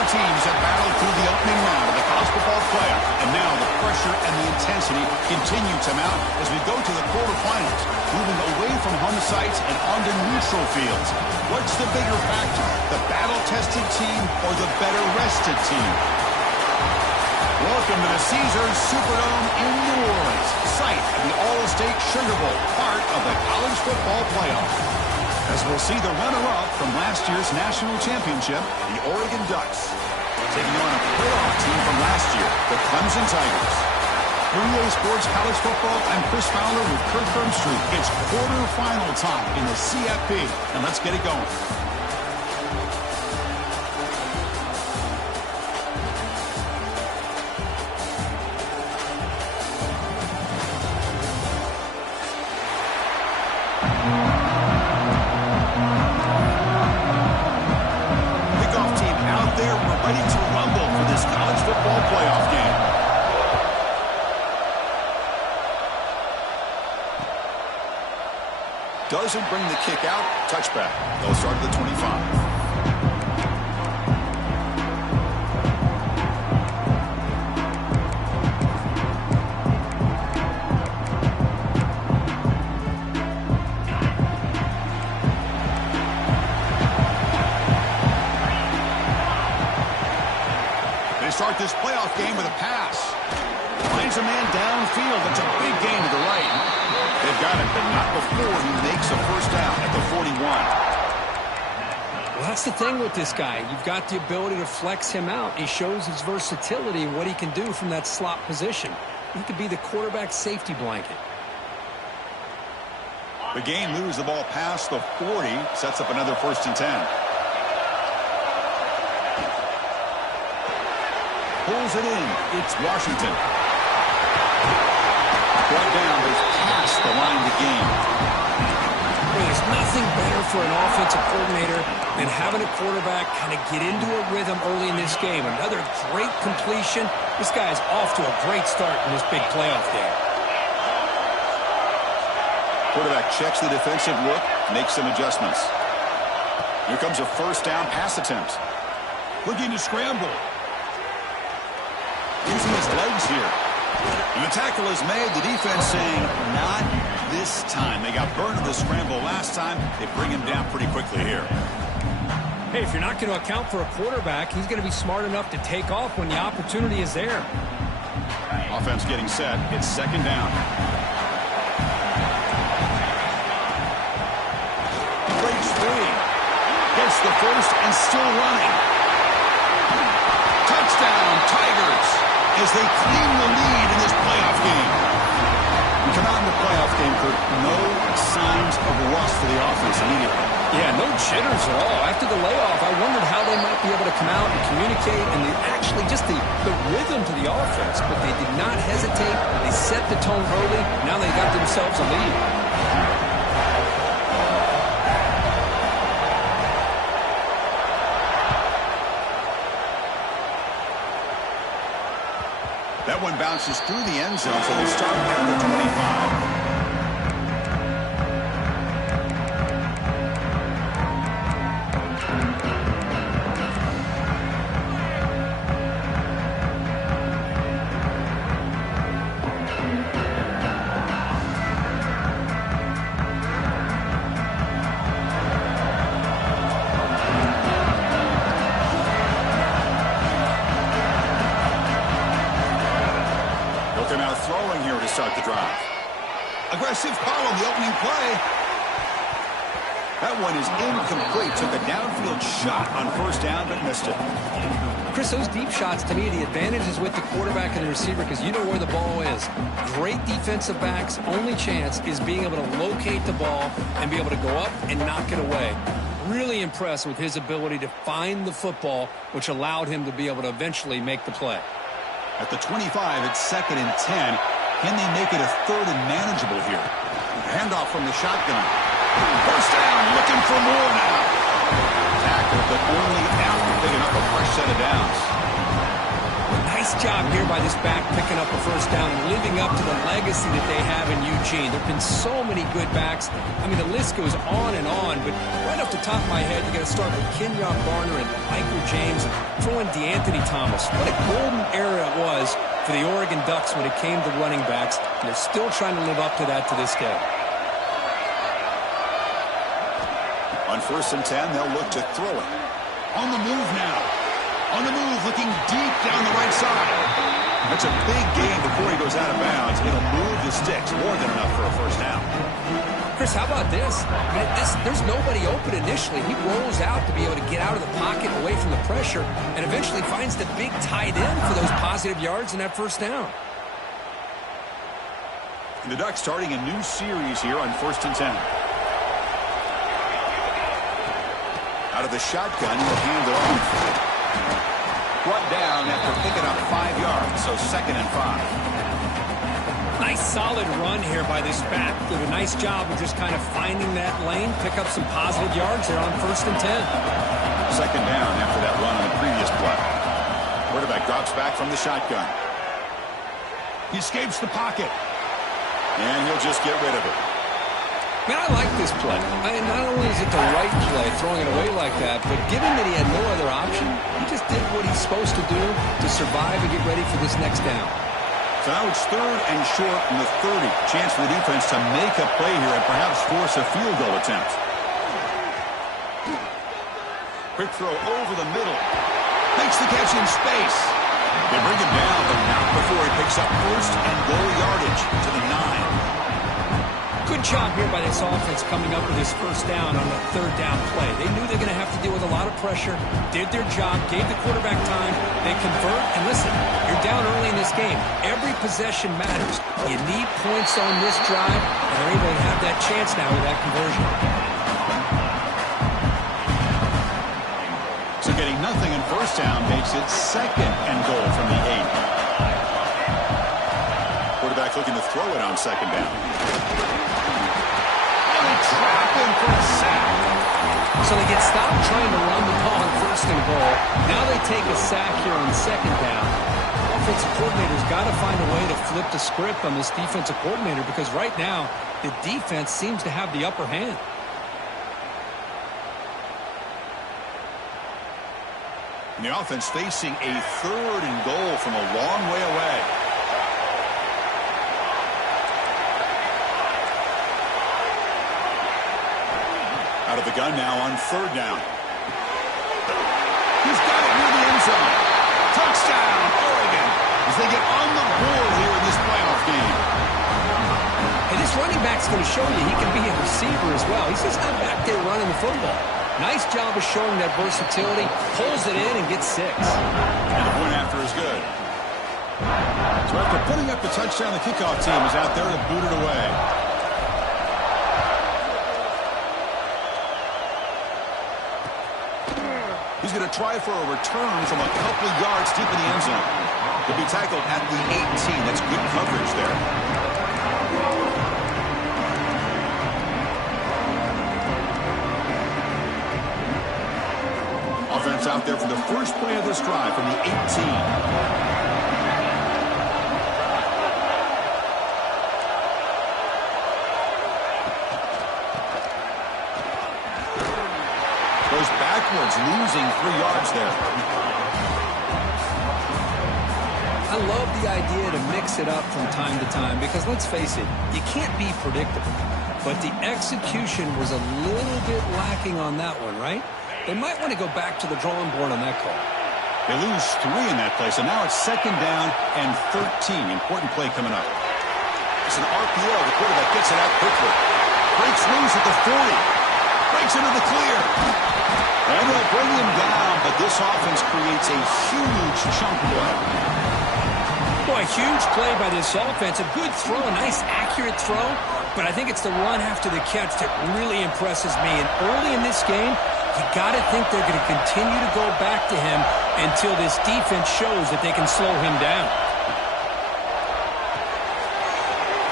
Four teams have battled through the opening round of the college football playoff, and now the pressure and the intensity continue to mount as we go to the quarterfinals, moving away from home sites and onto neutral fields. What's the bigger factor, the battle-tested team or the better-rested team? Welcome to the Caesars Superdome in New Orleans, site of the All-State Sugar Bowl, part of the college football playoff. As we'll see the runner-up from last year's national championship, the Oregon Ducks, taking on a playoff team from last year, the Clemson Tigers. For EA Sports College Football, I'm Chris Fowler with Kirk Herbstreit. It's quarterfinal time in the CFP, and let's get it going. Doesn't bring the kick out. Touchback. They'll start at the 25. They start this playoff game with a pass. Finds a man downfield. That's a big gain to the right. They've got it, but not before he makes a first down at the 41. Well, that's the thing with this guy. You've got the ability to flex him out. He shows his versatility and what he can do from that slot position. He could be the quarterback safety blanket. The game moves the ball past the 40, sets up another 1st and 10. Pulls it in. It's Washington. Brought down, goes past the line of the game. Well, there's nothing better for an offensive coordinator than having a quarterback kind of get into a rhythm early in this game. Another great completion. This guy's off to a great start in this big playoff game. Quarterback checks the defensive look, makes some adjustments. Here comes a first down pass attempt. Looking to scramble. Using his legs here. And the tackle is made. The defense saying, not this time. They got burned in the scramble last time. They bring him down pretty quickly here. Hey, if you're not going to account for a quarterback, he's going to be smart enough to take off when the opportunity is there. Offense getting set. It's 2nd down. Breaks free. Gets the first and still running. Touchdown, Tigers, as they claim the lead in this playoff game. We come out in the playoff game, Kurt, no signs of rust for the offense immediately. Yeah, no jitters at all. After the layoff, I wondered how they might be able to come out and communicate and actually just the rhythm to the offense. But they did not hesitate. They set the tone early. Now they got themselves a lead. That one bounces through the end zone, so they'll start at the 25. Throwing here to start the drive. Aggressive call on the opening play. That one is incomplete. Took a downfield shot on first down, but missed it. Chris, those deep shots, to me, the advantage is with the quarterback and the receiver because you know where the ball is. Great defensive backs, only chance is being able to locate the ball and be able to go up and knock it away. Really impressed with his ability to find the football, which allowed him to be able to eventually make the play. At the 25, it's 2nd and 10. Can they make it a 3rd and manageable here? Handoff from the shotgun. First down, looking for more now. Tackle, but only after picking up a fresh set of downs. Nice job here by this back picking up a first down and leaving living up to the legacy that they have in Eugene. There have been so many good backs. I mean, the list goes on and on, but right off the top of my head, you got to start with Kenyon Barner and Michael James, and throw in DeAnthony Thomas. What a golden era it was for the Oregon Ducks when it came to running backs, and they're still trying to live up to that to this day. On 1st and 10, they'll look to throw it. On the move now. On the move, looking deep down the right side. That's a big gain before he goes out of bounds. It'll move the sticks, more than enough for a first down. Chris, how about this? I mean, there's nobody open initially. He rolls out to be able to get out of the pocket, away from the pressure, and eventually finds the big tight end for those positive yards in that first down. And the Ducks starting a new series here on 1st and 10. Out of the shotgun, he'll hand it off. Brought down after picking up 5 yards, so 2nd and 5. Nice solid run here by this back. Did a nice job of just kind of finding that lane, pick up some positive yards there on 1st and 10. 2nd down after that run on the previous play. Quarterback drops back from the shotgun. He escapes the pocket. And he'll just get rid of it. Man, I like this play. I mean, not only is it the right play, throwing it away like that, but given that he had no other option, he just did what he's supposed to do to survive and get ready for this next down. So now it's 3rd and short from the 30. Chance for the defense to make a play here and perhaps force a field goal attempt. Quick throw over the middle. Makes the catch in space. They bring him down, but not before he picks up 1st and goal yardage to the 9. Good job here by this offense coming up with this first down on the 3rd down play. They knew they're going to have to deal with a lot of pressure, did their job, gave the quarterback time, they convert, and listen, you're down early in this game. Every possession matters. You need points on this drive, and they're able to have that chance now with that conversion. So getting nothing in first down makes it 2nd and goal from the 8. Quarterback looking to throw it on 2nd down. Trap him for a sack. So they get stopped trying to run the ball on 1st and goal. Now they take a sack here on 2nd down. Offensive coordinator's got to find a way to flip the script on this defensive coordinator because right now the defense seems to have the upper hand. And the offense facing a 3rd and goal from a long way away. Out of the gun now on 3rd down. He's got it near the end zone. Touchdown, Oregon, as they get on the board here in this playoff game. And this running back's going to show you he can be a receiver as well. He's just not back there running the football. Nice job of showing that versatility. Pulls it in and gets 6. And the point after is good. So after putting up the touchdown, the kickoff team is out there to boot it away. He's going to try for a return from a couple of yards deep in the end zone. He'll be tackled at the 18. That's good coverage there. Offense out there for the first play of this drive from the 18. Backwards, losing 3 yards there. I love the idea to mix it up from time to time because let's face it, you can't be predictable. But the execution was a little bit lacking on that one, right? They might want to go back to the drawing board on that call. They lose 3 in that play, so now it's 2nd down and 13. Important play coming up. It's an RPO. The quarterback gets it out quickly. Breaks loose at the 40. Breaks into the clear. And they'll bring him down, but this offense creates a huge chunk play. Boy, huge play by this offense. A good throw, a nice accurate throw, but I think it's the run after the catch that really impresses me. And early in this game, you got to think they're going to continue to go back to him until this defense shows that they can slow him down.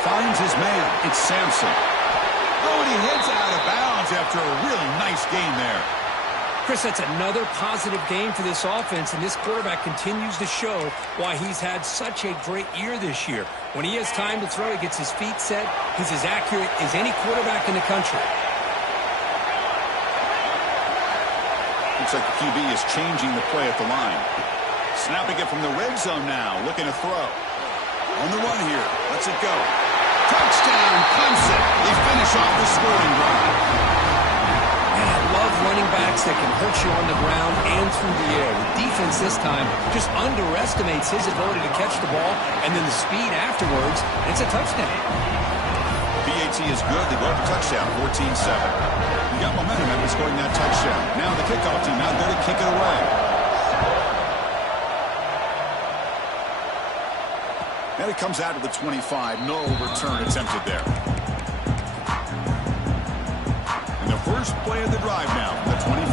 Finds his man. It's Sampson. Oh, and he heads out of bounds after a really nice game there. Chris, that's another positive game for this offense, and this quarterback continues to show why he's had such a great year this year. When he has time to throw, he gets his feet set. He's as accurate as any quarterback in the country. Looks like the QB is changing the play at the line. Snapping it from the red zone now, looking to throw. On the run here, lets it go. Touchdown, Clemson. They finish off the scoring drive. And I love running backs that can hurt you on the ground and through the air. The defense this time just underestimates his ability to catch the ball, and then the speed afterwards, it's a touchdown. PAT is good. They go up to touchdown, 14-7. You got momentum after scoring that touchdown. Now the kickoff team out there to kick it away. And it comes out to the 25. No return attempted there. And the first play of the drive now from the 25.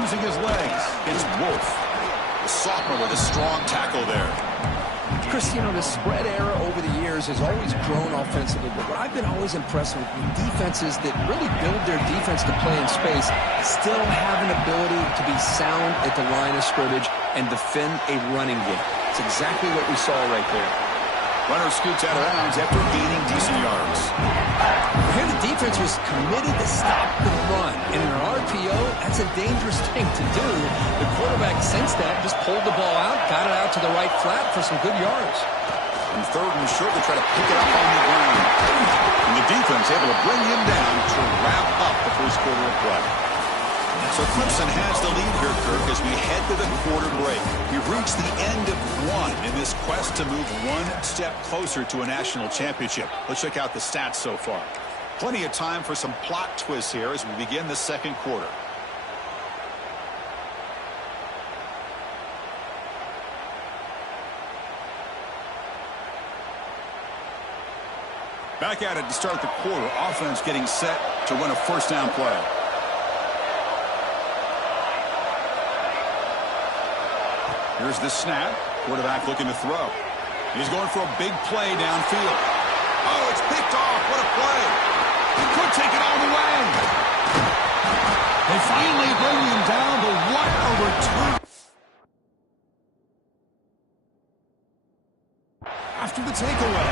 Using his legs, it's Wolf. The sophomore with a strong tackle there. Chris, you know, the spread era over the years has always grown offensively, but what I've been always impressed with defenses that really build their defense to play in space still have an ability to be sound at the line of scrimmage and defend a running game. It's exactly what we saw right there. Runner scoots out of bounds after gaining decent yards. Here the defense was committed to stop the run. And in an RPO, that's a dangerous thing to do. The quarterback sensed that, just pulled the ball out, got it out to the right flat for some good yards. And third and short, they try to pick it up on the ground. And the defense able to bring him down to wrap up the first quarter of play. So Clemson has the lead here, Kirk, as we head to the quarter break. We've reached the end of one in this quest to move one step closer to a national championship. Let's check out the stats so far. Plenty of time for some plot twists here as we begin the second quarter. Back at it to start the quarter. Offense getting set to run a first down play. Here's the snap. Quarterback looking to throw. He's going for a big play downfield. Oh, it's picked off. What a play. He could take it all the way. They finally bring him down, but what a return. After the takeaway.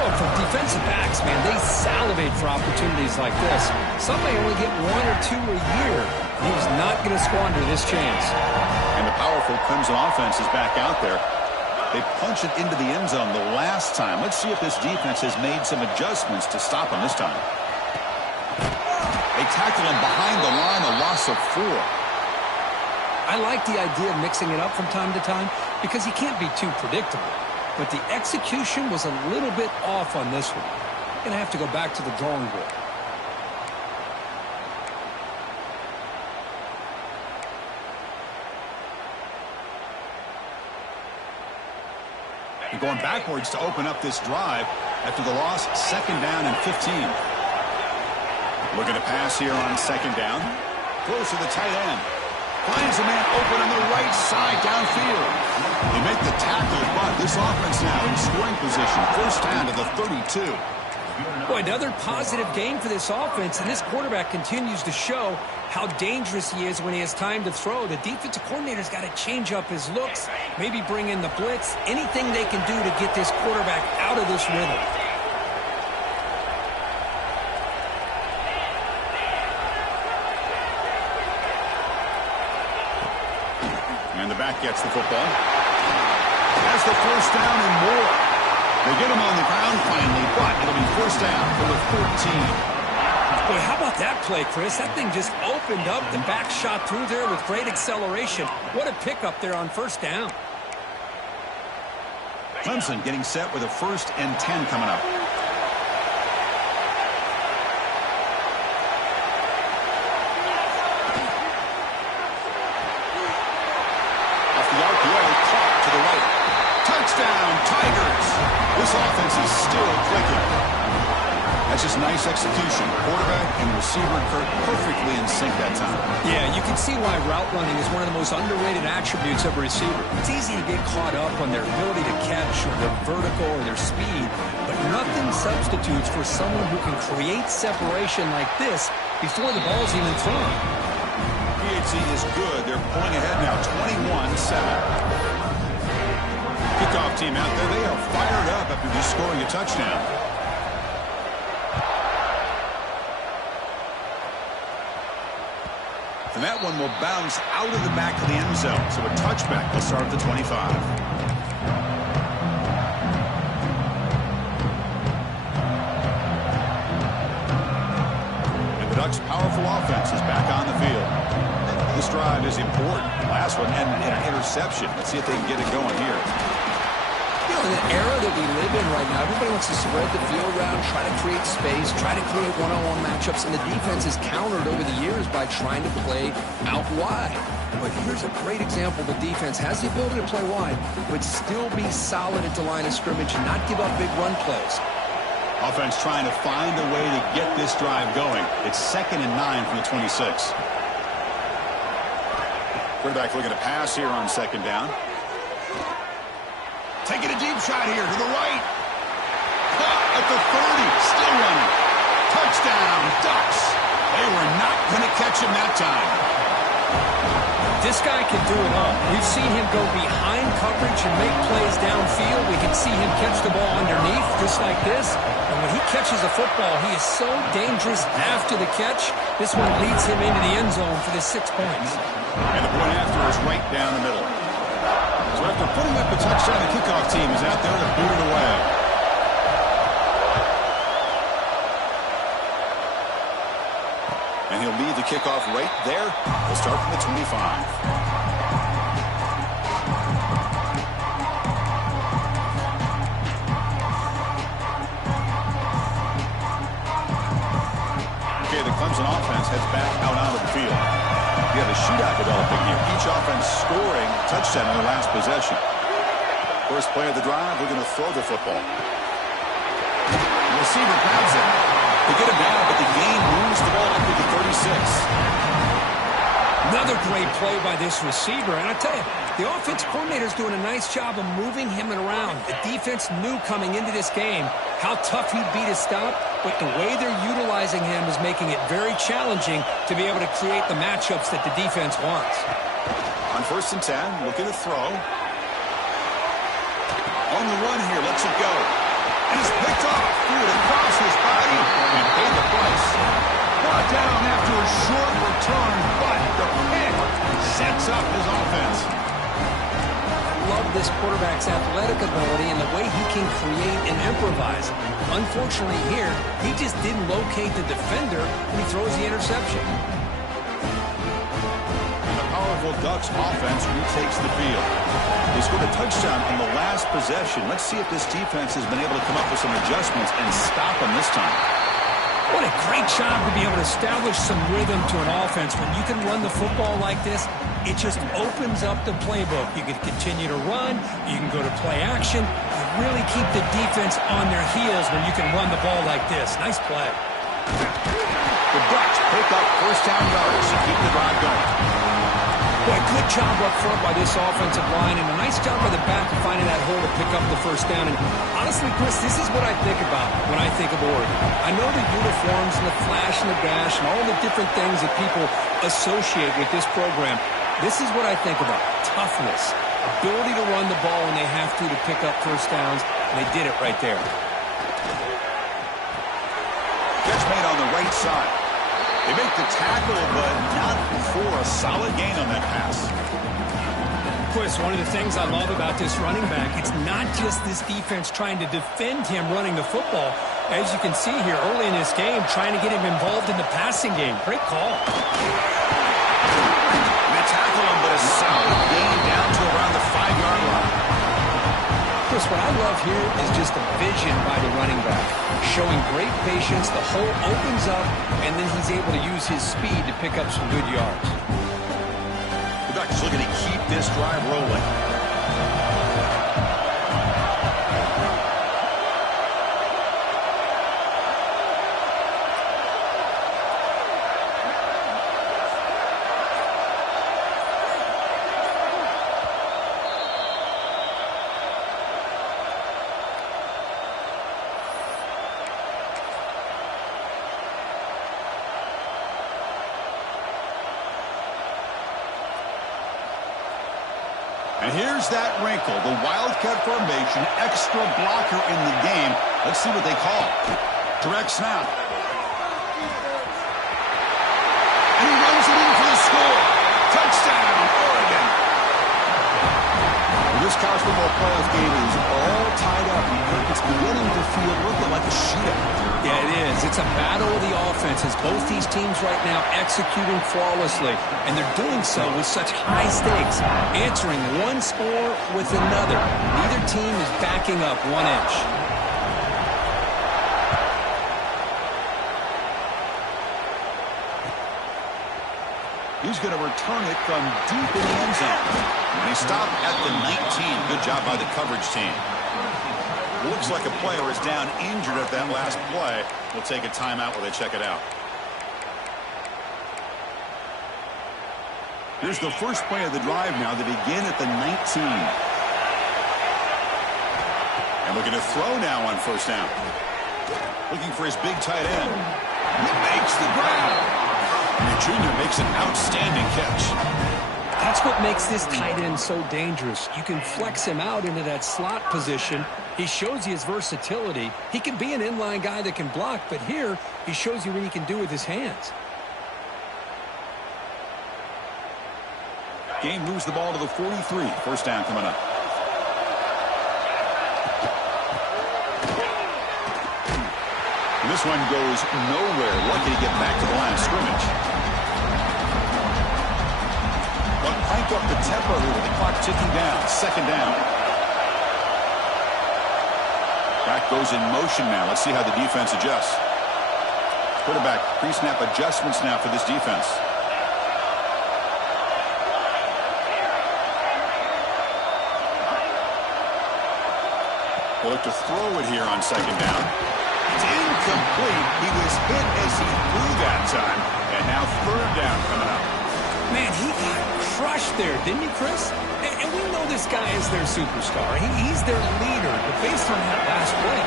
Well, for defensive backs, man, they salivate for opportunities like this. Some may only get one or two a year. He was not going to squander this chance. And the powerful Clemson offense is back out there. They punch it into the end zone the last time. Let's see if this defense has made some adjustments to stop him this time. They tackle him behind the line, a loss of 4. I like the idea of mixing it up from time to time because he can't be too predictable. But the execution was a little bit off on this one. Going to have to go back to the drawing board. They're going backwards to open up this drive after the loss, second down and 15. Looking to pass here on second down. Close to the tight end. Finds a man open on the right side downfield. They make the tackle, but this offense now in scoring position. First down to the 32. Boy, another positive game for this offense, and this quarterback continues to show how dangerous he is when he has time to throw. The defensive coordinator's got to change up his looks, maybe bring in the blitz, anything they can do to get this quarterback out of this rhythm. And the back gets the football. Has the first down and more. They get him on the ground finally, but it'll be first down for the 14. Boy, how about that play, Chris? That thing just opened up. The back shot through there with great acceleration. What a pickup there on first down. Clemson getting set with a 1st and 10 coming up. Off the RPO, caught to the right. Touchdown, Tigers! This offense is still clicking. That's just nice execution. Quarterback and receiver, Kirk, perfectly in sync that time. Yeah, you can see why route running is one of the most underrated attributes of a receiver. It's easy to get caught up on their ability to catch or their vertical or their speed, but nothing substitutes for someone who can create separation like this before the ball's even thrown. PHC is good. They're pulling ahead now, 21-7. Kickoff team out there. They are fired up after just scoring a touchdown. And that one will bounce out of the back of the end zone. So a touchback will start at the 25. And the Ducks' powerful offense is back on the field. This drive is important. Last one ended in an interception. Let's see if they can get it going here. You know, in the era that we live in right now, everybody wants to spread the field around, try to create space, try to create one-on-one matchups, and the defense is countered over the years by trying to play out wide. But here's a great example. The defense has the ability to play wide, but still be solid at the line of scrimmage and not give up big run plays. Offense trying to find a way to get this drive going. It's 2nd and 9 from the 26. Quarterback looking to pass here on 2nd down. Taking a deep shot here to the right. Caught at the 30. Still running. Touchdown, Ducks. They were not going to catch him that time. This guy can do it all. We've seen him go behind coverage and make plays downfield. We can see him catch the ball underneath just like this. And when he catches a football, he is so dangerous after the catch. This one leads him into the end zone for the 6 points. And the point after is right down the middle. So after putting up a touchdown, the kickoff team is out there to boot it away. And he'll lead the kickoff right there. He'll start from the 25. Okay, the Clemson offense heads back out onto the field. We have a shootout developing here. Each offense scoring a touchdown on their last possession. First play of the drive, we're going to throw the football. The receiver grabs it. They get it down, but the gain moves the ball up to the 36. Another great play by this receiver. And I tell you, the offense coordinator's doing a nice job of moving him around. The defense knew coming into this game how tough he'd be to stop, but the way they're utilizing him is making it very challenging to be able to create the matchups that the defense wants. On 1st and 10, looking to throw. On the run here, lets it go. And he's picked off, threw it across his body, and paid the price. Brought down after a short return, but the pick sets up his offense. Love this quarterback's athletic ability and the way he can create and improvise. Unfortunately here, he just didn't locate the defender when he throws the interception. And the powerful Ducks offense retakes the field. They scored a touchdown on the last possession. Let's see if this defense has been able to come up with some adjustments and stop them this time. What a great job to be able to establish some rhythm to an offense. When you can run the football like this, it just opens up the playbook. You can continue to run. You can go to play action. You really keep the defense on their heels when you can run the ball like this. Nice play. The Ducks pick up first down yards to keep the drive going. Boy, good job up front by this offensive line, and a nice job by the back of finding that hole to pick up the first down. And honestly, Chris, this is what I think about when I think of Oregon. I know the uniforms and the flash and the dash and all the different things that people associate with this program. This is what I think about. Toughness, ability to run the ball when they have to pick up first downs, and they did it right there. Catch made on the right side. They make the tackle, but not for a solid gain on that pass. Chris, one of the things I love about this running back, it's not just this defense trying to defend him running the football. As you can see here early in this game, trying to get him involved in the passing game. Great call. They tackle him, but a solid gain down to around the 5-yard line. Chris, what I love here is just the vision by the running back. Showing great patience, the hole opens up, and then he's able to use his speed to pick up some good yards. The Ducks looking to keep this drive rolling. And here's that wrinkle, the Wildcat formation, extra blocker in the game. Let's see what they call. Direct snap. And he runs it in for the score. Touchdown, Oregon. Well, this college football playoff game is all tied up. It's beginning to feel a little bit like a shootout. Yeah, it is. It's a battle of the offenses. Both these teams right now executing flawlessly, and they're doing so with such high stakes, answering one score with another. Neither team is backing up 1 inch. He's going to return it from deep in the end zone. And he stopped at the 19. Good job by the coverage team. Looks like a player is down injured at that last play. We'll take a timeout while they check it out. Here's the first play of the drive now. They begin at the 19. And looking to throw now on first down. Looking for his big tight end. He makes the grab. And the junior makes an outstanding catch. That's what makes this tight end so dangerous. You can flex him out into that slot position. He shows you his versatility. He can be an inline guy that can block, but here he shows you what he can do with his hands. Game moves the ball to the 43. First down coming up. And this one goes nowhere. Lucky to get back to the line of scrimmage. But crank up the tempo here with the clock ticking down. Second down. Back goes in motion now. Let's see how the defense adjusts. Quarterback pre-snap adjustments now for this defense. We'll look to throw it here on second down. It's incomplete. He was hit as he threw that time. And now third down coming up. Man, he got crushed there, didn't he, Chris? And we know this guy is their superstar. He's their leader. But based on that last play,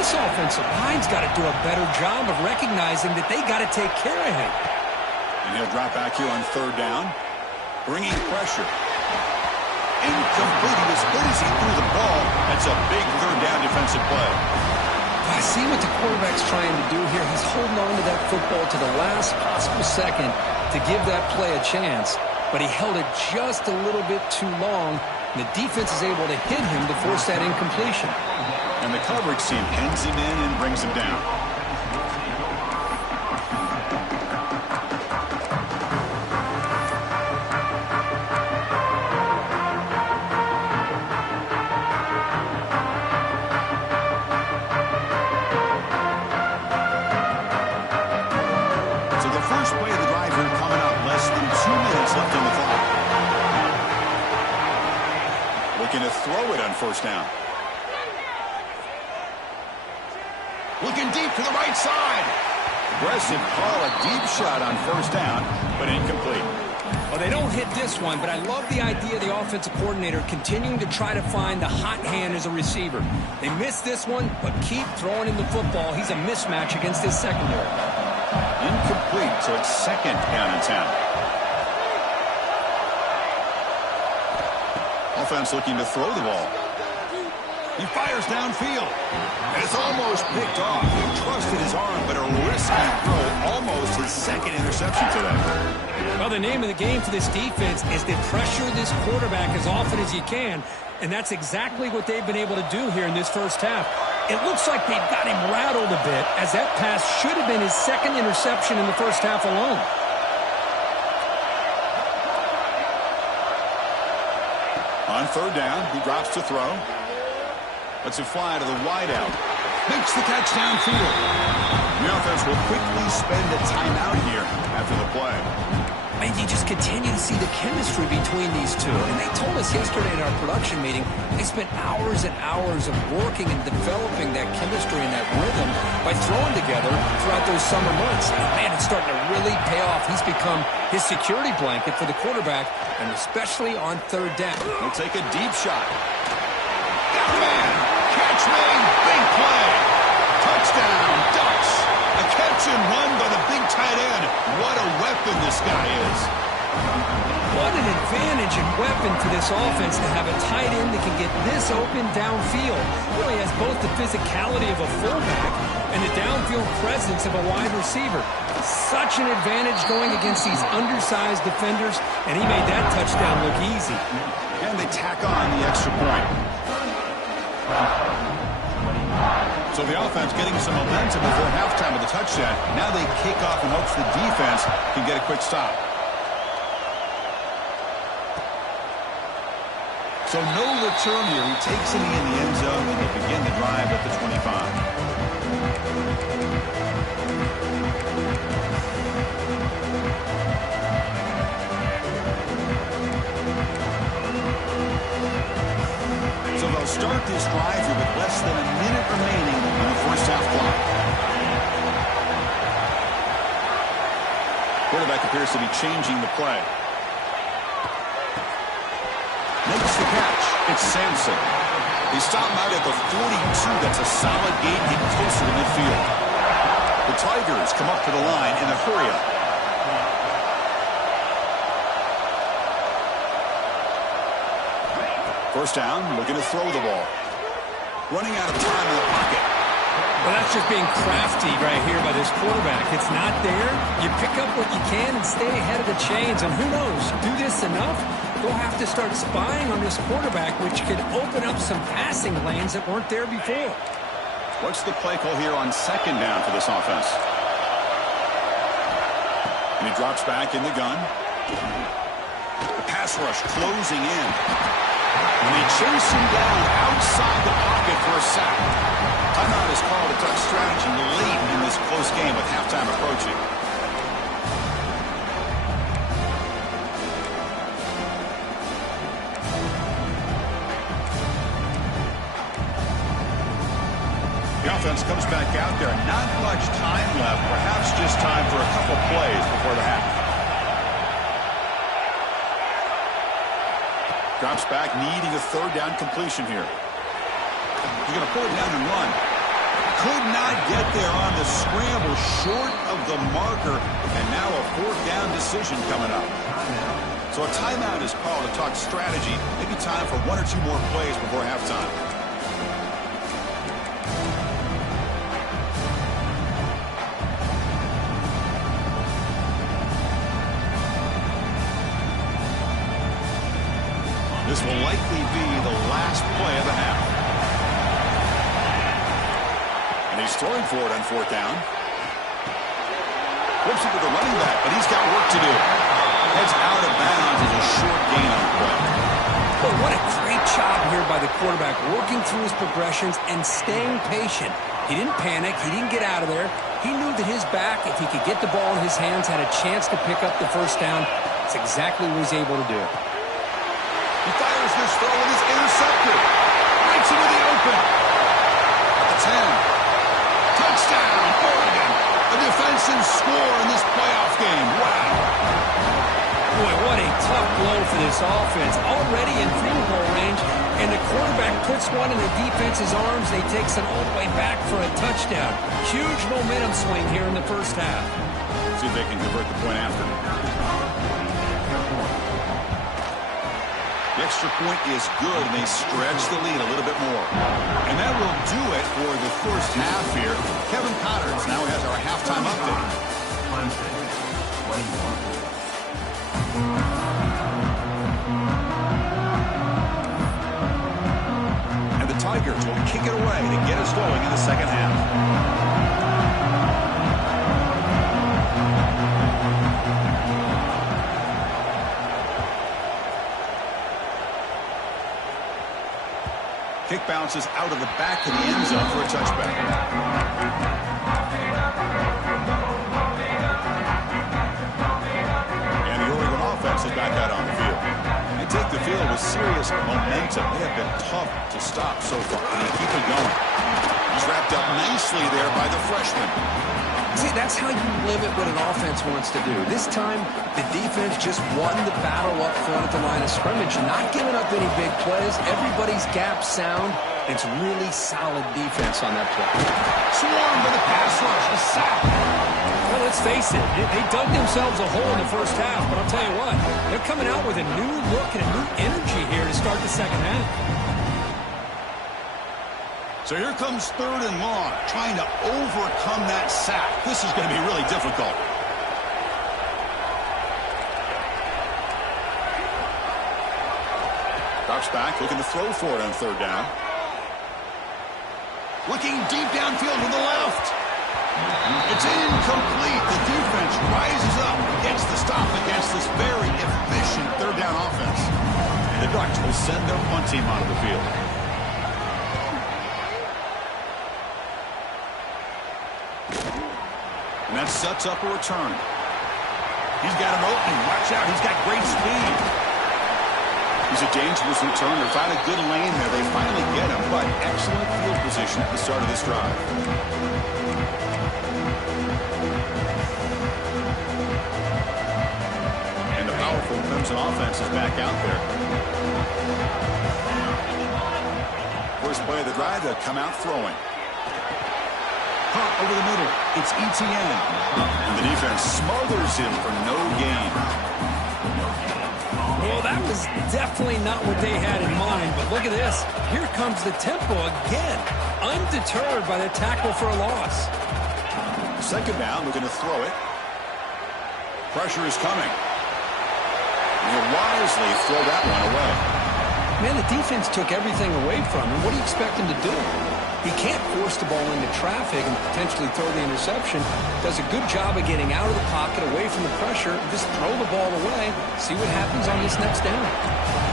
this offensive line's got to do a better job of recognizing that they got to take care of him. And he'll drop back here on third down. Bringing pressure. Incomplete. He was hit as he threw the ball. That's a big third down defensive play. I see what the quarterback's trying to do here. He's holding on to that football to the last possible second to give that play a chance, but he held it just a little bit too long, and the defense is able to hit him to force that incompletion. And the coverage team pins him in and brings him down. Looking to throw it on first down. Looking deep to the right side. Aggressive call, a deep shot on first down, but incomplete. Well, they don't hit this one, but I love the idea of the offensive coordinator continuing to try to find the hot hand as a receiver. They missed this one, but keep throwing him the football. He's a mismatch against his secondary. Incomplete, so it's second down and 10. Offense looking to throw the ball. He fires downfield. And it's almost picked off. He trusted his arm, but a risky throw. Almost his second interception today. Well, the name of the game for this defense is to pressure this quarterback as often as you can. And that's exactly what they've been able to do here in this first half. It looks like they've got him rattled a bit, as that pass should have been his second interception in the first half alone. On third down, he drops to throw. Lets it fly to the wideout. Makes the catch downfield. The offense will quickly spend a timeout here after the play. And you just continue to see the chemistry between these two. And they told us yesterday in our production meeting, they spent hours and hours of working and developing that chemistry and that rhythm by throwing together throughout those summer months. And man, it's starting to really pay off. He's become his security blanket for the quarterback, and especially on third down. He'll take a deep shot. Got a man. Catch made. Big play. Touchdown, Ducks. A catch and run by the big tight end. What a weapon this guy is. What an advantage and weapon for this offense to have a tight end that can get this open downfield. Really has both the physicality of a fullback and the downfield presence of a wide receiver. Such an advantage going against these undersized defenders, and he made that touchdown look easy. And they tack on the extra point. So the offense getting some momentum before halftime with the touchdown. Now they kick off in hopes the defense can get a quick stop. So no return here. He takes it in the end zone, and they begin the drive at the 25. So they'll start this drive here with less than a minute remaining in the first half clock. Quarterback appears to be changing the play. Makes the catch. It's Sampson. They stop him out at the 42. That's a solid gain, getting closer to midfield. The Tigers come up to the line in a hurry-up. First down, looking to throw the ball. Running out of time in the pocket. Well, that's just being crafty right here by this quarterback. It's not there. You pick up what you can and stay ahead of the chains. And who knows, do this enough, they'll have to start spying on this quarterback, which could open up some passing lanes that weren't there before. What's the play call here on second down for this offense? And he drops back in the gun. The pass rush closing in. And they chase him down outside the pocket for a sack. Timeout is called. A tough strategy late in this close game with halftime approaching. The offense comes back out there. Not much time left. Perhaps just time for a couple plays before the half. Drops back, needing a third down completion here. He's going to pull it down and run. Could not get there on the scramble, short of the marker, and now a fourth down decision coming up. So a timeout is called to talk strategy. Maybe time for one or two more plays before halftime. This will likely be the last play of the half. And he's throwing for it on fourth down. Flips it to the running back, but he's got work to do. Heads out of bounds as a short gain on the play. But what a great job here by the quarterback, working through his progressions and staying patient. He didn't panic. He didn't get out of there. He knew that his back, if he could get the ball in his hands, had a chance to pick up the first down. That's exactly what he was able to do. He fires this throw and is intercepted. Right into the open. At the 10. Touchdown, Oregon. A defensive score in this playoff game. Wow. Boy, what a tough blow for this offense. Already in field goal range, and the quarterback puts one in the defense's arms. They takes it all the way back for a touchdown. Huge momentum swing here in the first half. See if they can convert the point after. The extra point is good, and they stretch the lead a little bit more. And that will do it for the first half here. Kevin Connors now has our halftime update. And the Tigers will kick it away to get us going in the second half. Kick bounces out of the back of the end zone for a touchback. And the Oregon offense is back out on the field. They take the field with serious momentum. They have been tough to stop so far, and they keep it going. He's wrapped up nicely there by the freshman. See, that's how you limit what an offense wants to do. This time, the defense just won the battle up front at the line of scrimmage, not giving up any big plays. Everybody's gap sound, It's really solid defense on that play. Swarm for the pass rush. A sack. Well, let's face it, they dug themselves a hole in the first half, but I'll tell you what, they're coming out with a new look and a new energy here to start the second half. So here comes 3rd and long, trying to overcome that sack. This is going to be really difficult. Drops back, looking to throw for it on 3rd down. Looking deep downfield to the left. It's incomplete. The defense rises up, gets the stop against this very efficient 3rd down offense. And the Ducks will send their punt team onto the field. And that sets up a return. He's got an opening. Watch out. He's got great speed. He's a dangerous returner. Found a good lane there. They finally get him, but excellent field position at the start of this drive. And the powerful Clemson offense is back out there. First play of the drive, they'll come out throwing. Pop over the middle. It's Etienne. And the defense smothers him for no gain. Well, that was definitely not what they had in mind, but look at this. Here comes the tempo again, undeterred by the tackle for a loss. 2nd down, looking to throw it. Pressure is coming. And he'll wisely throw that one away. Man, the defense took everything away from him. What do you expect him to do? He can't force the ball into traffic and potentially throw the interception. Does a good job of getting out of the pocket, away from the pressure. Just throw the ball away. See what happens on this next down.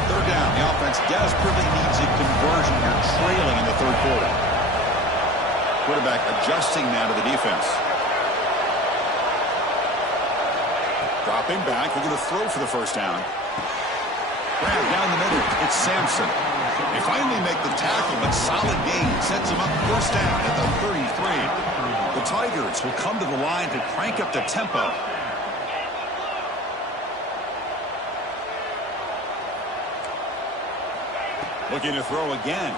3rd down. The offense desperately needs a conversion here, trailing in the 3rd quarter. Quarterback adjusting now to the defense. Dropping back. Looking to throw for the 1st down. Grab down the middle. It's Sampson. They finally make the tackle, but solid gain sets them up 1st down at the 33. The Tigers will come to the line to crank up the tempo. Looking to throw again.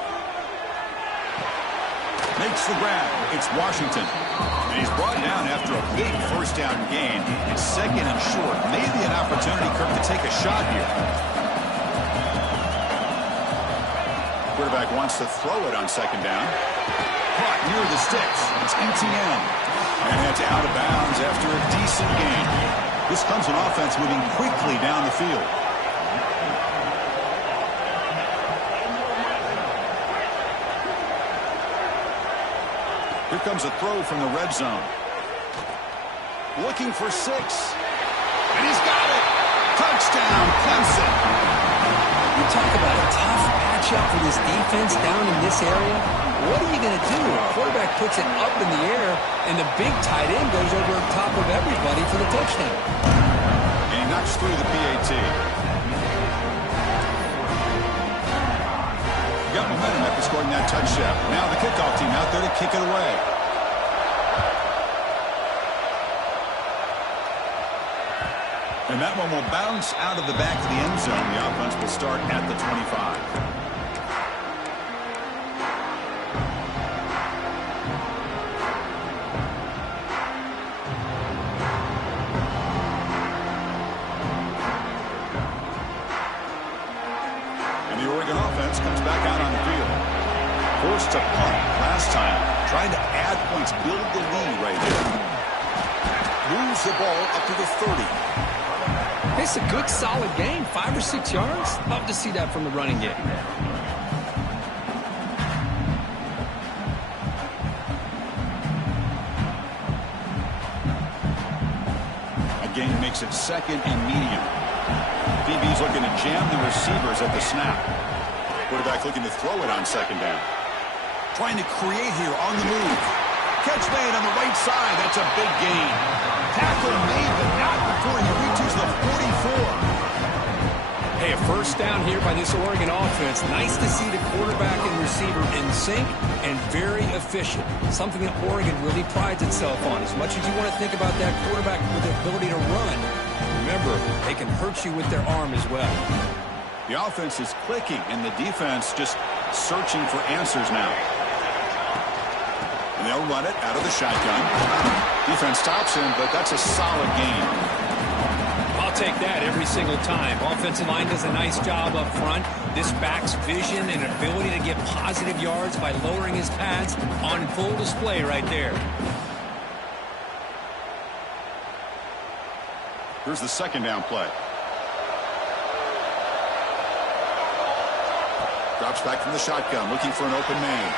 Makes the grab. It's Washington. And he's brought down after a big 1st down gain. It's 2nd and short. Maybe an opportunity, Kirk, to take a shot here. Quarterback wants to throw it on 2nd down. Caught near the sticks. It's Etienne. And it's out of bounds after a decent gain. This comes an offense moving quickly down the field. Here comes a throw from the red zone. Looking for 6. And he's got it. Touchdown, Clemson. You talk about a tough matchup for this defense down in this area. What are you going to do? The quarterback puts it up in the air, and the big tight end goes over the top of everybody for the touchdown. And he knocks through the PAT. He got momentum after scoring that touchdown. Now the kickoff team out there to kick it away. And that one will bounce out of the back of the end zone. The offense will start at the 25. And the Oregon offense comes back out on the field. Forced to punt last time. Trying to add points, build the lead right here. Moves the ball up to the 30. It's a good, solid game. 5 or 6 yards. Love to see that from the running game. Again, makes it 2nd and medium. DB's looking to jam the receivers at the snap. Quarterback looking to throw it on 2nd down. Trying to create here on the move. Catch made on the right side. That's a big gain. Tackle made, but not before he reaches the 44. Hey, a 1st down here by this Oregon offense. Nice to see the quarterback and receiver in sync and very efficient. Something that Oregon really prides itself on. As much as you want to think about that quarterback with the ability to run, remember, they can hurt you with their arm as well. The offense is clicking, and the defense just searching for answers now. And they'll run it out of the shotgun. Defense stops him, but that's a solid gain. I'll take that every single time. Offensive line does a nice job up front. This back's vision and ability to get positive yards by lowering his pads on full display right there. Here's the second down play. Drops back from the shotgun, looking for an open man.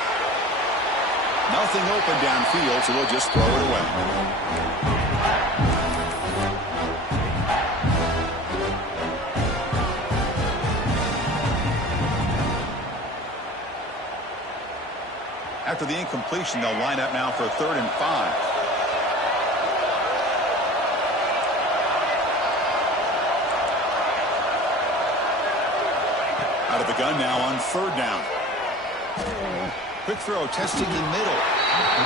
Nothing open downfield, so we'll just throw it away. After the incompletion, they'll line up now for a 3rd and 5. Out of the gun now on 3rd down. Quick throw, testing the middle.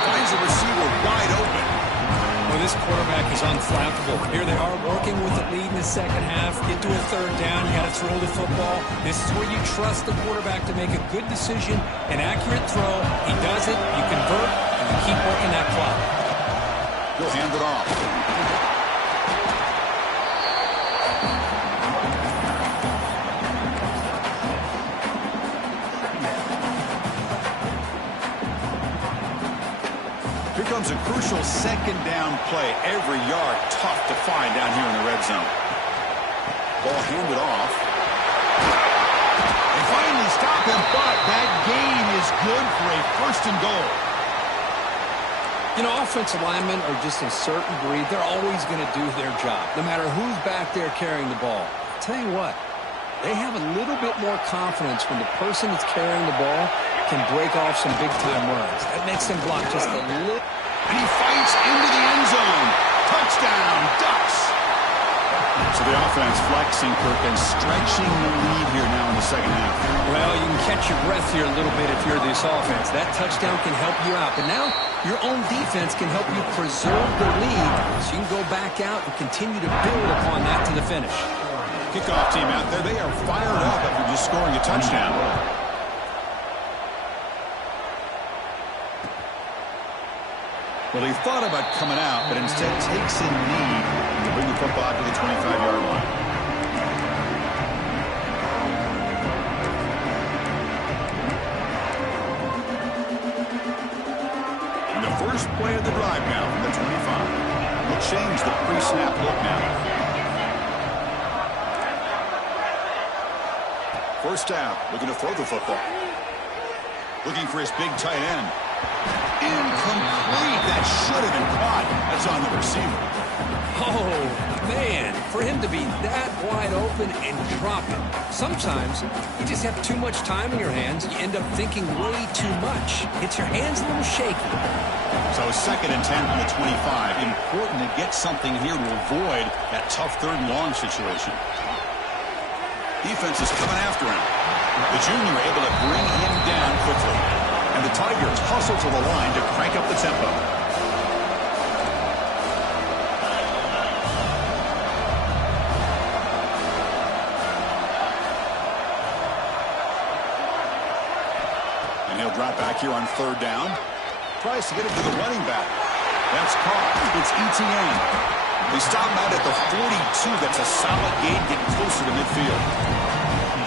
Finds the receiver wide open. Well, this quarterback is unflappable. Here they are working with the lead in the second half. Get to a 3rd down. You got to throw the football. This is where you trust the quarterback to make a good decision, an accurate throw. He does it. You convert, and you keep working that clock. He'll hand it off. Comes a crucial 2nd down play. Every yard tough to find down here in the red zone. Ball handed off. They finally stop him, but that gain is good for a 1st and goal. You know, offensive linemen are just a certain breed. They're always going to do their job, no matter who's back there carrying the ball. I'll tell you what, they have a little bit more confidence when the person that's carrying the ball can break off some big-time runs. That makes them block just a little. And he fights into the end zone. Touchdown, Ducks. So the offense flexing, Kirk, and stretching the lead here now in the second half. Well, you can catch your breath here a little bit if you're this offense. That touchdown can help you out. But now your own defense can help you preserve the lead so you can go back out and continue to build upon that to the finish. Kickoff team out there. They are fired up after just scoring a touchdown. Well, he thought about coming out, but instead takes a knee to bring the football to the 25-yard line. And the first play of the drive now from the 25. We'll change the pre-snap look now. 1st down, looking to throw the football. Looking for his big tight end. Incomplete. That should have been caught. That's on the receiver. Oh, man. For him to be that wide open and drop it. Sometimes you just have too much time in your hands. You end up thinking way too much. Gets your hands a little shaky. So 2nd and 10 from the 25. Important to get something here to avoid that tough 3rd and long situation. Defense is coming after him. The junior able to bring him down quickly. And the Tigers hustle to the line to crank up the tempo. And he'll drop back here on 3rd down. Tries to get it to the running back. That's caught. It's ETN. They stop him out at the 42. That's a solid gain, getting closer to midfield.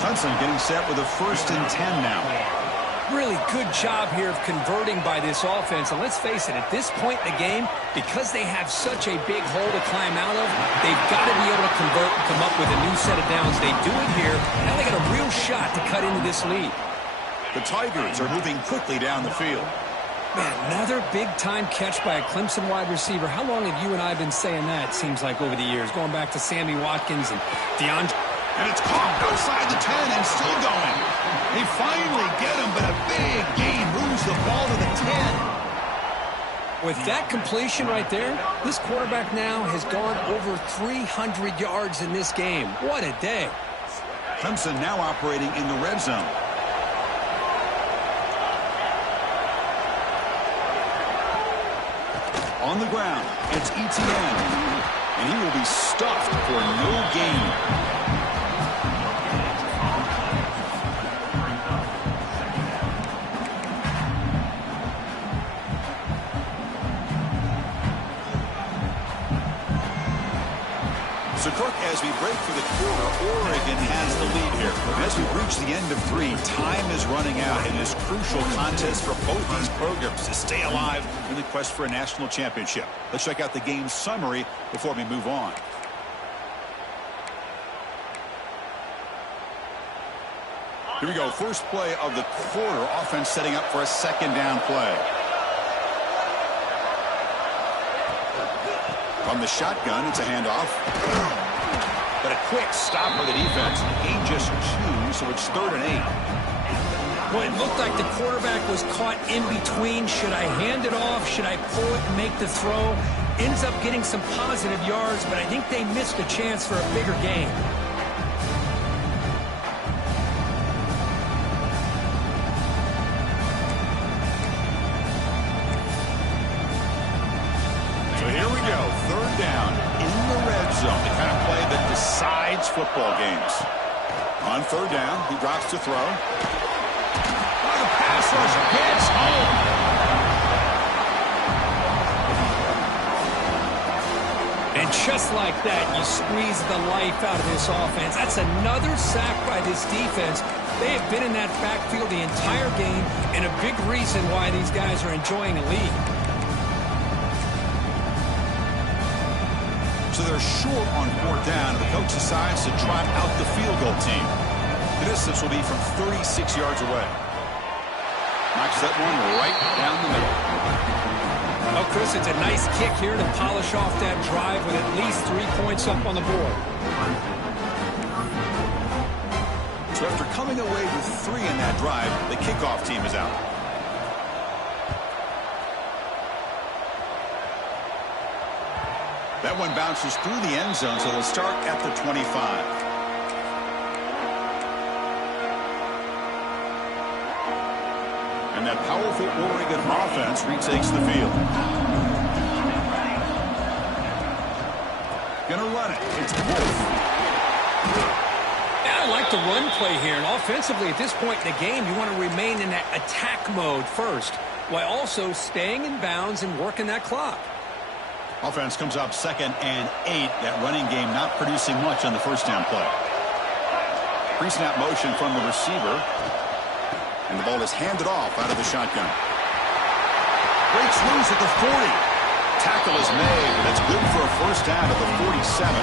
Clemson getting set with a 1st and 10 now. Really good job here of converting by this offense. And let's face it, at this point in the game, because they have such a big hole to climb out of, they've got to be able to convert and come up with a new set of downs. They do it here. Now they got a real shot to cut into this lead. The Tigers are moving quickly down the field. Man, another big-time catch by a Clemson wide receiver. How long have you and I been saying that, it seems like, over the years, going back to Sammy Watkins and DeAndre. And it's caught outside the 10 and still going. They finally get him, but a big gain moves the ball to the 10. With that completion right there, this quarterback now has gone over 300 yards in this game. What a day. Clemson now operating in the red zone. On the ground, it's ETN. And he will be stuffed for no gain. as we break for the quarter, Oregon has the lead here. As we reach the end of 3, time is running out in this crucial contest for both these programs to stay alive in the quest for a national championship. Let's check out the game summary before we move on. Here we go. First play of the quarter. Offense setting up for a second down play. From the shotgun, it's a handoff. But a quick stop by the defense. Gain just 2, so it's 3rd and 8. Well, it looked like the quarterback was caught in between. Should I hand it off? Should I pull it and make the throw? Ends up getting some positive yards, but I think they missed a chance for a bigger gain. Football games. On 3rd down, he drops to throw. The pass rush gets home. And just like that, you squeeze the life out of this offense. That's another sack by this defense. They have been in that backfield the entire game, and a big reason why these guys are enjoying a lead. So they're short on 4th down, and the coach decides to trot out the field goal team. The distance will be from 36 yards away. Knocks that one right down the middle. Well, Chris, it's a nice kick here to polish off that drive with at least 3 points up on the board. So after coming away with 3 in that drive, the kickoff team is out. That one bounces through the end zone, so they'll start at the 25. And that powerful Oregon offense retakes the field. Gonna run it. It's Wolf. Yeah, I like the run play here. And offensively, at this point in the game, you want to remain in that attack mode first, while also staying in bounds and working that clock. Offense comes up 2nd and 8. That running game not producing much on the first down play. Pre-snap motion from the receiver. And the ball is handed off out of the shotgun. Breaks loose at the 40. Tackle is made. That's good for a first down at the 47.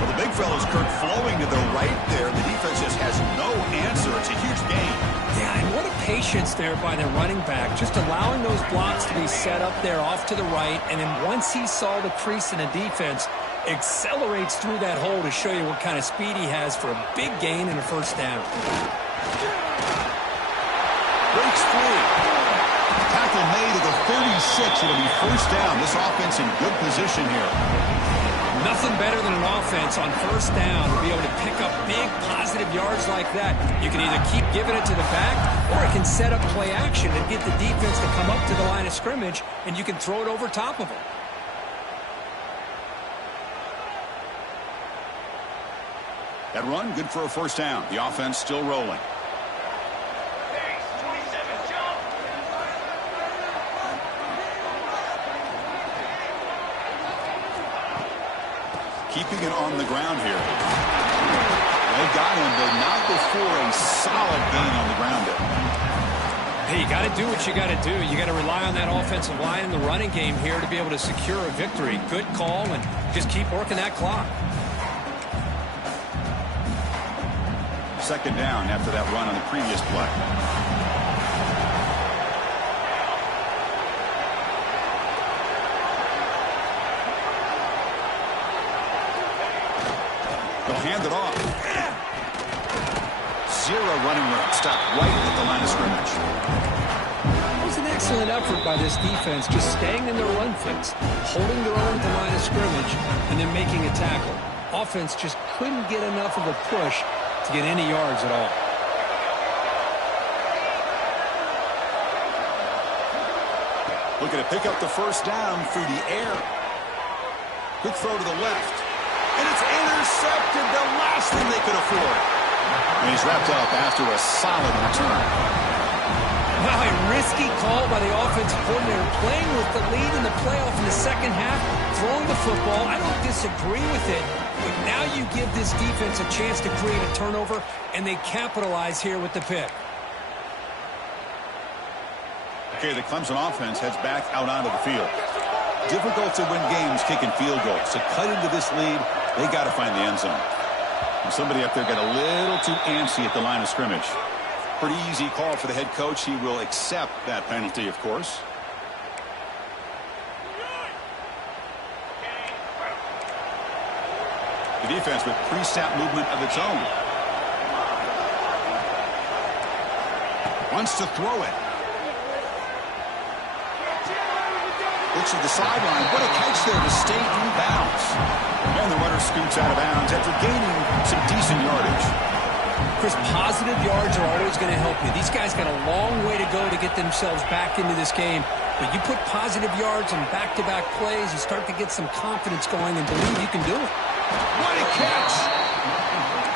Well, the big fella's Kirk flowing to the right there. The defense just has no answer. It's a huge gain. Yeah, and what a patience there by the running back, just allowing those blocks to be set up there off to the right, and then once he saw the crease in the defense, accelerates through that hole to show you what kind of speed he has for a big gain and a first down. Breaks free. Tackle made at the 36. It'll be first down. This offense in good position here. Nothing better than an offense on first down to be able to pick up big positive yards like that. You can either keep giving it to the back, or it can set up play action and get the defense to come up to the line of scrimmage, and you can throw it over top of them. That run, good for a first down. The offense still rolling. Keeping it on the ground here. They got him, but not before a solid gain on the ground there. Hey, you got to do what you got to do. You got to rely on that offensive line in the running game here to be able to secure a victory. Good call, and just keep working that clock. Second down after that run on the previous play. They'll hand it off. Zero running room. Stopped right at the line of scrimmage. It was an excellent effort by this defense, just staying in their run fits, holding their own at the line of scrimmage, and then making a tackle. Offense just couldn't get enough of a push to get any yards at all. Looking to pick up the first down through the air. Quick throw to the left. And it's intercepted, the last thing they could afford. And he's wrapped up after a solid return. Wow, a risky call by the offensive coordinator, playing with the lead in the playoff in the second half, throwing the football. I don't disagree with it, this defense a chance to create a turnover, and they capitalize here with the pick. Okay, the Clemson offense heads back out onto the field. Difficult to win games kicking field goals. To cut into this lead, they got to find the end zone. And somebody up there got a little too antsy at the line of scrimmage. Pretty easy call for the head coach. He will accept that penalty, of course. The defense with pre-snap movement of its own. Wants to throw it. Looks at the sideline. What a catch there to stay in bounds. And the runner scoots out of bounds after gaining some decent yardage. Chris, positive yards are always going to help you. These guys got a long way to go to get themselves back into this game. But you put positive yards on back-to-back plays, you start to get some confidence going and believe you can do it. What a catch!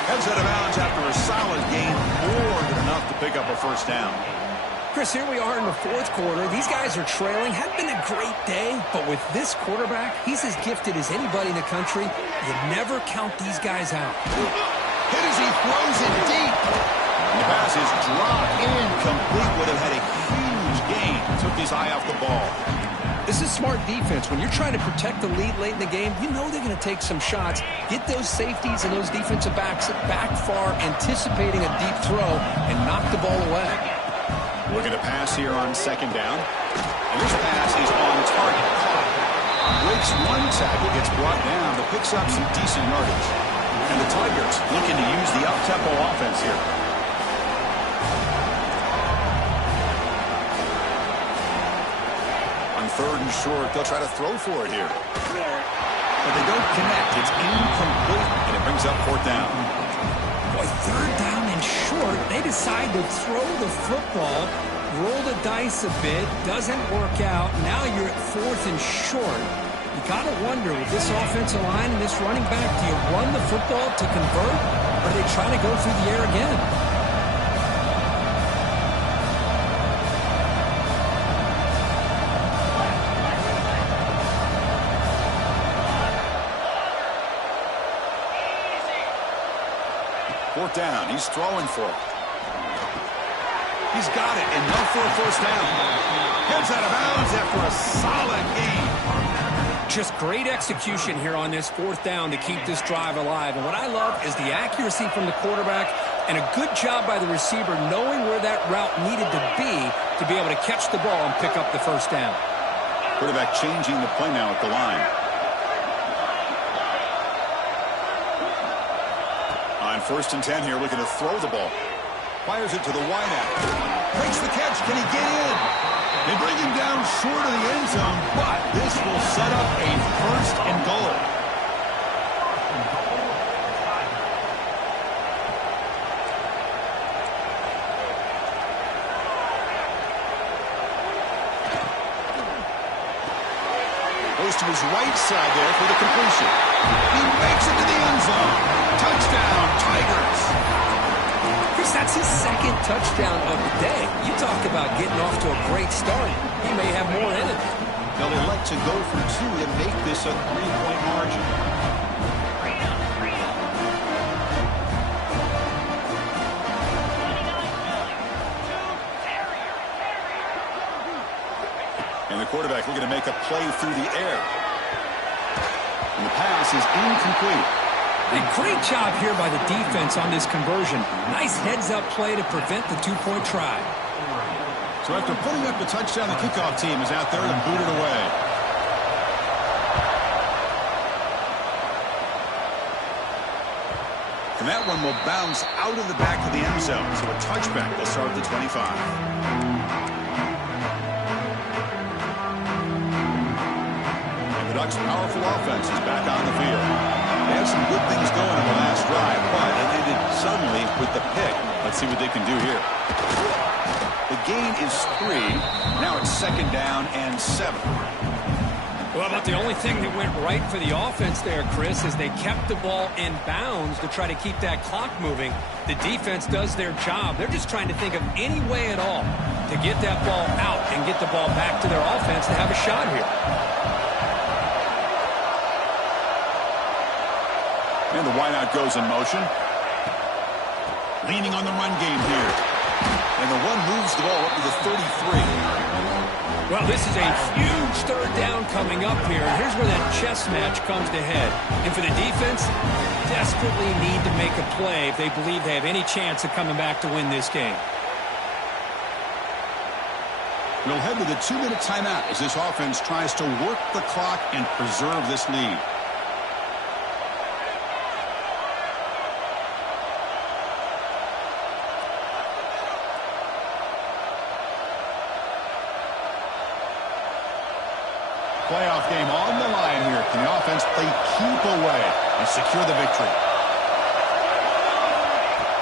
Heads out of bounds after a solid gain, more than enough to pick up a first down. Chris, here we are in the fourth quarter. These guys are trailing. Had been a great day, but with this quarterback, he's as gifted as anybody in the country. You never count these guys out. Hit as he throws it deep. The pass is dropped incomplete. Would have had a huge gain. Took his eye off the ball. This is smart defense. When you're trying to protect the lead late in the game, you know they're going to take some shots. Get those safeties and those defensive backs back far, anticipating a deep throw, and knock the ball away. Looking to pass here on second down. And this pass is on target. Caught. Breaks one tackle, gets brought down, but picks up some decent yardage. And the Tigers looking to use the up-tempo offense here. On third and short, they'll try to throw for it here. But they don't connect. It's incomplete, and it brings up fourth down. Boy, third down and short. They decide to throw the football, roll the dice a bit, doesn't work out. Now you're at fourth and short. You got to wonder, with this offensive line and this running back, do you run the football to convert, or do they try to go through the air again? Fourth down. He's throwing for it. He's got it, and no for a first down. Heads out of bounds after a solid game. Just great execution here on this fourth down to keep this drive alive. And what I love is the accuracy from the quarterback and a good job by the receiver knowing where that route needed to be able to catch the ball and pick up the first down. Quarterback changing the play now at the line. On first and 10 here, looking to throw the ball. Fires it to the wideout. Makes the catch. Can he get in? They bring him down short of the end zone, but this will set up a first and goal. Goes to his right side there for the completion. He makes it to the end zone. Touchdown, Tigers. Chris, that's his second touchdown of the day. You talk about getting off to a great start. He may have more in it. Now they like to go for two to make this a 3-point margin. And the quarterback looking to make a play through the air. And the pass is incomplete. A great job here by the defense on this conversion. Nice heads-up play to prevent the two-point try. So after putting up the touchdown, the kickoff team is out there to boot it away. And that one will bounce out of the back of the end zone. So a touchback will start at the 25. Ducks' powerful offense is back on the field. They had some good things going in the last drive, but it ended suddenly with the pick. Let's see what they can do here. The gain is 3. Now it's second down and 7. Well, but the only thing that went right for the offense there, Chris, is they kept the ball in bounds to try to keep that clock moving. The defense does their job. They're just trying to think of any way at all to get that ball out and get the ball back to their offense to have a shot here. And the wideout goes in motion. Leaning on the run game here. And the one moves the ball up to the 33. Well, this is a huge third down coming up here. And here's where that chess match comes to head. And for the defense, desperately need to make a play if they believe they have any chance of coming back to win this game. We'll head to the 2-minute timeout as this offense tries to work the clock and preserve this lead. Playoff game on the line here. Can the offense play keep away and secure the victory?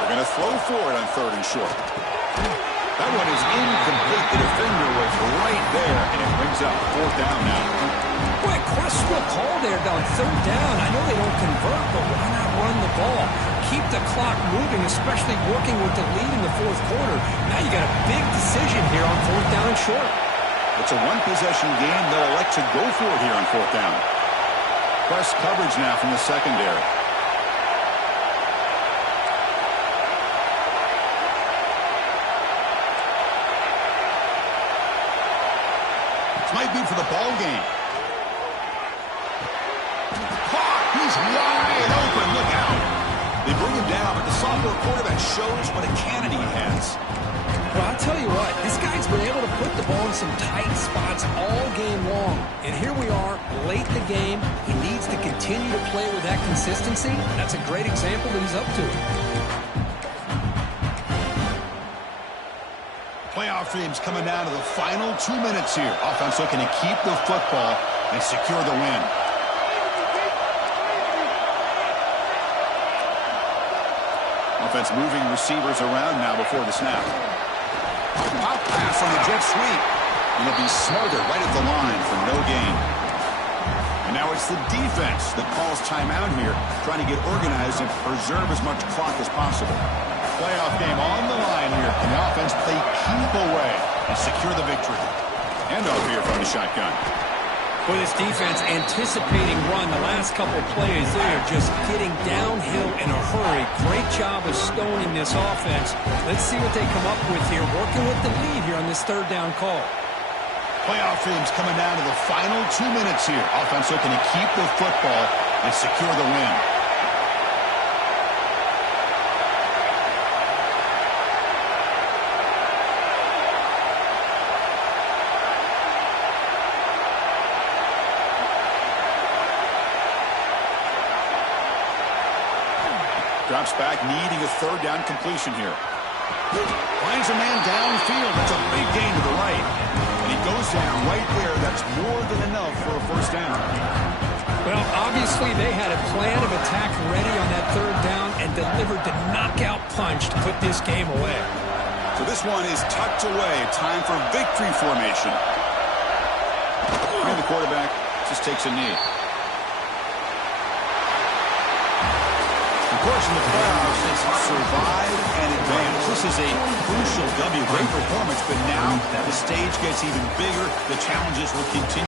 They're going to throw for it on 3rd and short. That one is incomplete. The defender was right there, and it brings up 4th down now. Boy, questionable call there on 3rd down. I know they don't convert, but why not run the ball? Keep the clock moving, especially working with the lead in the 4th quarter. Now you got a big decision here on 4th down and short. It's a one-possession game. They'll elect to go for it here on 4th down. Press coverage now from the secondary. This might be for the ball game. Caught! He's wide open. Look out. They bring him down, but the sophomore quarterback shows what a cannon he has. Well, I'll tell you what, this guy's been able to put the ball in some tight spots all game long. And here we are, late in the game. He needs to continue to play with that consistency. That's a great example that he's up to. Playoff dreams coming down to the final 2 minutes here. Offense looking to keep the football and secure the win. Offense moving receivers around now before the snap. Pop pass on the jet sweep. And it'll be smothered right at the line for no gain. And now it's the defense that calls timeout here, trying to get organized and preserve as much clock as possible. Playoff game on the line here. And the offense play keep away and secure the victory. And off here from the shotgun. With this defense anticipating run the last couple of plays, they're just getting downhill in a hurry. Great job of stoning this offense. Let's see what they come up with here, working with the lead here on this 3rd down call. Playoff dreams coming down to the final 2 minutes here. Offense looking to keep the football and secure the win. Drops back, needing a 3rd down completion here. Finds a man downfield. That's a big gain to the right. And he goes down right there. That's more than enough for a 1st down. Well, obviously they had a plan of attack ready on that 3rd down and delivered the knockout punch to put this game away. So this one is tucked away. Time for victory formation. And the quarterback just takes a knee. Of course, in the playoffs, it's survive and advance. This is a crucial W. Great performance, but now the stage gets even bigger. The challenges will continue.